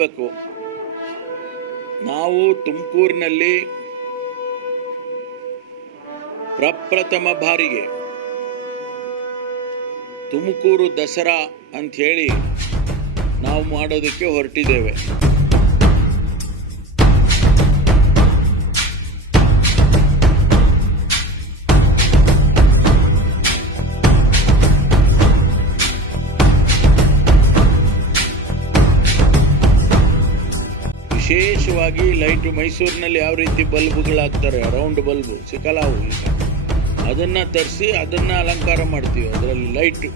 ಹೇಳಬೇಕು. ನಾವು ತುಮಕೂರಿನಲ್ಲಿ ಪ್ರಪ್ರಥಮ ಬಾರಿಗೆ ತುಮಕೂರು ದಸರಾ ಅಂತ ಹೇಳಿ ನಾವು ಮಾಡೋದಕ್ಕೆ ಹೊರಟಿದ್ದೇವೆ. ವಿಶೇಷವಾಗಿ ಲೈಟ್ ಮೈಸೂರಿನಲ್ಲಿ ಯಾವ ರೀತಿ ಬಲ್ಬ್ಗಳಾಗ್ತಾರೆ ರೌಂಡ್ ಬಲ್ಬು ಸಿಕ್ಕಲ್ಲ ಈಗ. ಅದನ್ನು ತರಿಸಿ, ಅದನ್ನು ಅಲಂಕಾರ ಮಾಡ್ತೀವಿ, ಅದರಲ್ಲಿ ಲೈಟ್.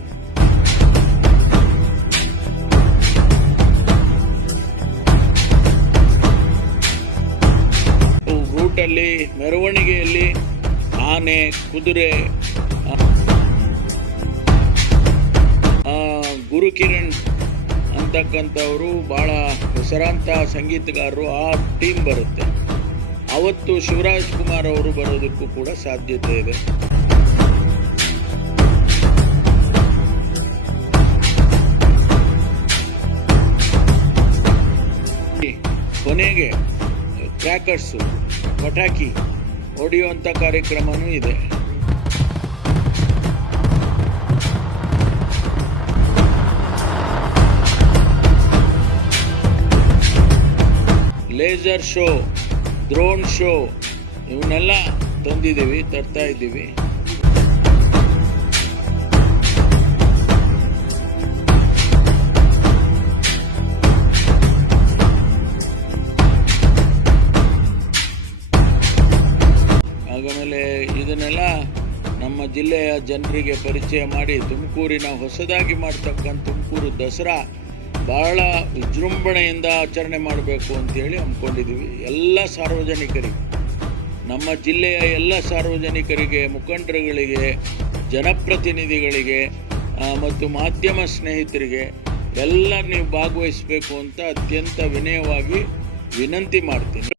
ರೂಟಲ್ಲಿ ಮೆರವಣಿಗೆಯಲ್ಲಿ, ಆನೆ, ಕುದುರೆ ಗುರುಕಿರಣ್ ಅಂತಕ್ಕಂಥವರು ಭಾಳ ಹೆಸರಾಂತ ಸಂಗೀತಗಾರರು ಆ ಟೀಮ್ ಬರುತ್ತೆ. ಅವತ್ತು ಶಿವರಾಜ್ ಕುಮಾರ್ ಅವರು ಬರೋದಕ್ಕೂ ಕೂಡ ಸಾಧ್ಯತೆ ಇದೆ. ಕೊನೆಗೆ ಕ್ರ್ಯಾಕರ್ಸು ಪಟಾಕಿ ಹೊಡೆಯುವಂಥ ಕಾರ್ಯಕ್ರಮವೂ ಇದೆ. ಲೇಸರ್ ಶೋ ಡ್ರೋನ್ ಶೋ ಇವನ್ನೆಲ್ಲ ತಂದಿದ್ದೀವಿ, ತರ್ತಾ ಇದ್ದೀವಿ. ಆಮೇಲೆ ಇದನ್ನೆಲ್ಲ ನಮ್ಮ ಜಿಲ್ಲೆಯ ಜನರಿಗೆ ಪರಿಚಯ ಮಾಡಿ ತುಮಕೂರಿನ ಹೊಸದಾಗಿ ಮಾಡ್ತಕ್ಕಂಥ ತುಮಕೂರು ದಸರಾ ಬಹಳ ವಿಜೃಂಭಣೆಯಿಂದ ಆಚರಣೆ ಮಾಡಬೇಕು ಅಂತೇಳಿ ಅಂದ್ಕೊಂಡಿದ್ದೀವಿ. ಎಲ್ಲ ಸಾರ್ವಜನಿಕರಿಗೆ, ನಮ್ಮ ಜಿಲ್ಲೆಯ ಎಲ್ಲ ಸಾರ್ವಜನಿಕರಿಗೆ, ಮುಖಂಡರುಗಳಿಗೆ, ಜನಪ್ರತಿನಿಧಿಗಳಿಗೆ ಮತ್ತು ಮಾಧ್ಯಮ ಸ್ನೇಹಿತರಿಗೆ ಎಲ್ಲ ನೀವು ಭಾಗವಹಿಸಬೇಕು ಅಂತ ಅತ್ಯಂತ ವಿನಯವಾಗಿ ವಿನಂತಿ ಮಾಡ್ತೀನಿ.